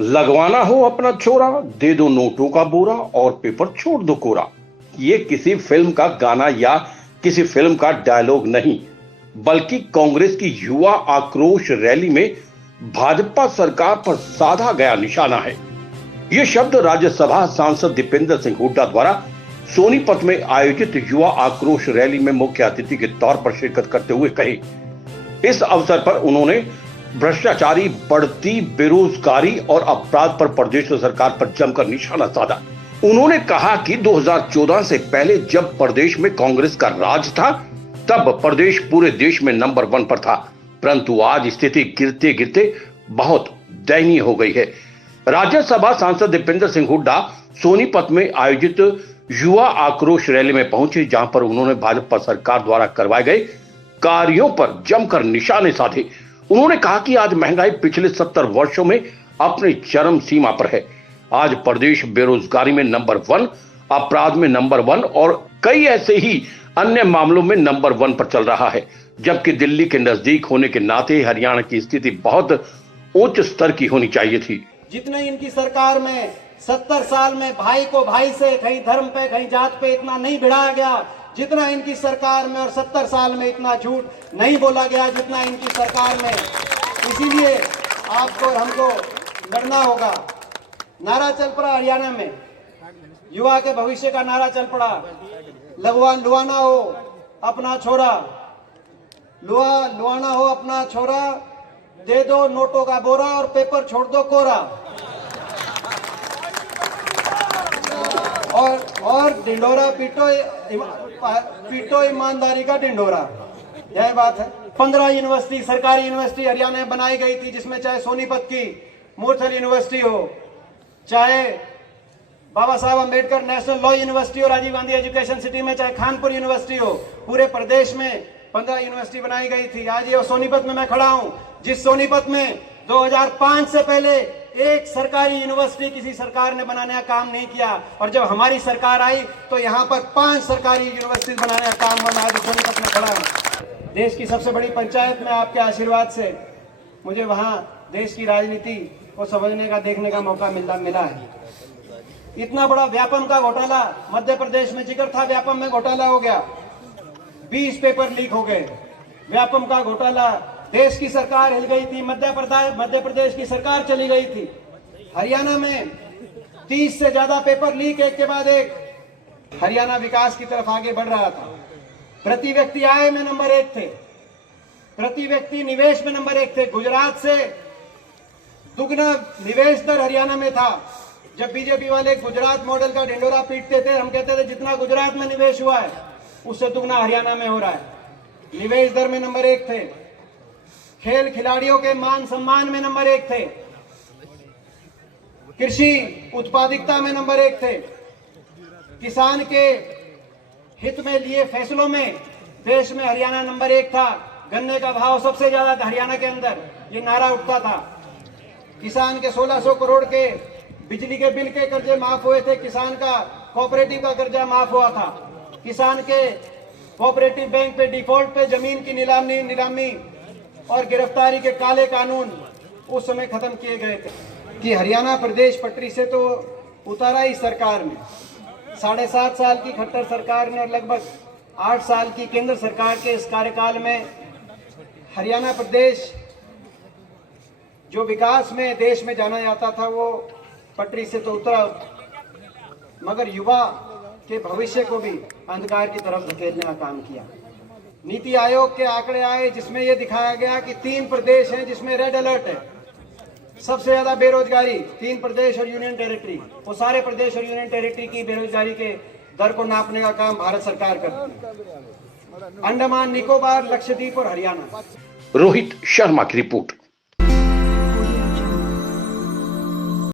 लगवाना हो अपना छोरा, दे दो नोटों का बोरा और पेपर छोड़ दो कोरा। ये किसी फिल्म का गाना या किसी फिल्म का डायलॉग नहीं, बल्कि कांग्रेस की युवा आक्रोश रैली में भाजपा सरकार पर साधा गया निशाना है। ये शब्द राज्यसभा सांसद दीपेंद्र सिंह हुड्डा द्वारा सोनीपत में आयोजित युवा आक्रोश रैली में मुख्य अतिथि के तौर पर शिरकत करते हुए कहे। इस अवसर पर उन्होंने भ्रष्टाचारी, बढ़ती बेरोजगारी और अपराध पर प्रदेश सरकार पर जमकर निशाना साधा। उन्होंने कहा कि 2014 से पहले जब प्रदेश में कांग्रेस का राज था, तब प्रदेश पूरे देश में नंबर 1 पर था, परंतु आज स्थिति गिरते गिरते बहुत दयनीय हो गई है। राज्यसभा सांसद दीपेंद्र सिंह हुड्डा सोनीपत में आयोजित युवा आक्रोश रैली में पहुंचे, जहां पर उन्होंने भाजपा सरकार द्वारा करवाए गए कार्यों पर जमकर निशाने साधे। उन्होंने कहा कि आज महंगाई पिछले 70 वर्षों में अपनी चरम सीमा पर है। आज प्रदेश बेरोजगारी में नंबर 1, अपराध में नंबर 1 और कई ऐसे ही अन्य मामलों में नंबर 1 पर चल रहा है, जबकि दिल्ली के नजदीक होने के नाते हरियाणा की स्थिति बहुत उच्च स्तर की होनी चाहिए थी। जितने इनकी सरकार में 70 साल में भाई को भाई से, कहीं धर्म पे कहीं जात पे इतना नहीं भिड़ाया गया, जितना इनकी सरकार में, और 70 साल में इतना झूठ नहीं बोला गया जितना इनकी सरकार में। इसीलिए आपको और हमको लड़ना होगा। नारा चल पड़ा हरियाणा में, युवा के भविष्य का नारा चल पड़ा, लुआना हो अपना छोरा, लुआना हो अपना छोरा, दे दो नोटों का बोरा और पेपर छोड़ दो कोरा। और डिंडोरा पीटो ईमानदारी का डिंडोरा, यह बात है। 15 यूनिवर्सिटी, सरकारी यूनिवर्सिटी हरियाणा में बनाई गई थी, जिसमें चाहे सोनीपत की मूर्थल यूनिवर्सिटी हो, चाहे बाबा Saheb Ambedkar national law university हो राजीव गांधी एजुकेशन सिटी में, चाहे खानपुर यूनिवर्सिटी हो, पूरे प्रदेश में 15 यूनिवर्सिटी बनाई गई थी। आज ये सोनीपत में मैं खड़ा हूं, जिस सोनीपत में 2005 से पहले एक सरकारी यूनिवर्सिटी किसी सरकार ने बनाने का काम नहीं किया, और जब हमारी सरकार आई तो यहाँ पर 5 सरकारी यूनिवर्सिटी बनाने का काम बना। आज सोनीपत में खड़ा हूं। देश की सबसे बड़ी पंचायत में आपके आशीर्वाद से मुझे वहां देश की राजनीति को समझने का, देखने का मौका मिला है। इतना बड़ा व्यापम का घोटाला मध्य प्रदेश में, जिक्र था व्यापम में घोटाला हो गया, 20 पेपर लीक हो गए। व्यापम का घोटाला, देश की सरकार हिल गई थी, मध्य प्रदेश की सरकार चली गई थी। हरियाणा में 30 से ज्यादा पेपर लीक, एक के बाद एक। हरियाणा विकास की तरफ आगे बढ़ रहा था। प्रति व्यक्ति आय में नंबर 1 थे, प्रति व्यक्ति निवेश में नंबर 1 थे। गुजरात से दुगना निवेश दर हरियाणा में था। जब बीजेपी वाले गुजरात मॉडल का ढिंडोरा पीटते थे, हम कहते थे जितना गुजरात में निवेश हुआ है उससे दुगना हरियाणा में हो रहा है। निवेश दर में नंबर 1 थे, खेल खिलाड़ियों के मान सम्मान में नंबर 1 थे, कृषि उत्पादकता में नंबर 1 थे, किसान के हित में लिए फैसलों में देश में हरियाणा नंबर 1 था। गन्ने का भाव सबसे ज्यादा था हरियाणा के अंदर, ये नारा उठता था। किसान के 1600 करोड़ के बिजली के बिल के कर्जे माफ हुए थे, किसान का कोऑपरेटिव का कर्जा माफ हुआ था, किसान के कोऑपरेटिव बैंक पे डिफॉल्ट पे जमीन की नीलामी और गिरफ्तारी के काले कानून उस समय खत्म किए गए थे। कि हरियाणा प्रदेश पटरी से तो उतारा ही सरकार ने, 7.5 साल की खट्टर सरकार ने और लगभग 8 साल की केंद्र सरकार के इस कार्यकाल में हरियाणा प्रदेश जो विकास में देश में जाना जाता था वो पटरी से तो उतरा, मगर युवा के भविष्य को भी अंधकार की तरफ धकेलने का काम किया। नीति आयोग के आंकड़े आए जिसमें यह दिखाया गया कि 3 प्रदेश हैं जिसमें रेड अलर्ट है। सबसे ज्यादा बेरोजगारी 3 प्रदेश और यूनियन टेरिटरी, वो सारे प्रदेश और यूनियन टेरिटरी की बेरोजगारी के दर को नापने का काम भारत सरकार करती है। अंडमान निकोबार, लक्षद्वीप और हरियाणा। रोहित शर्मा की रिपोर्ट।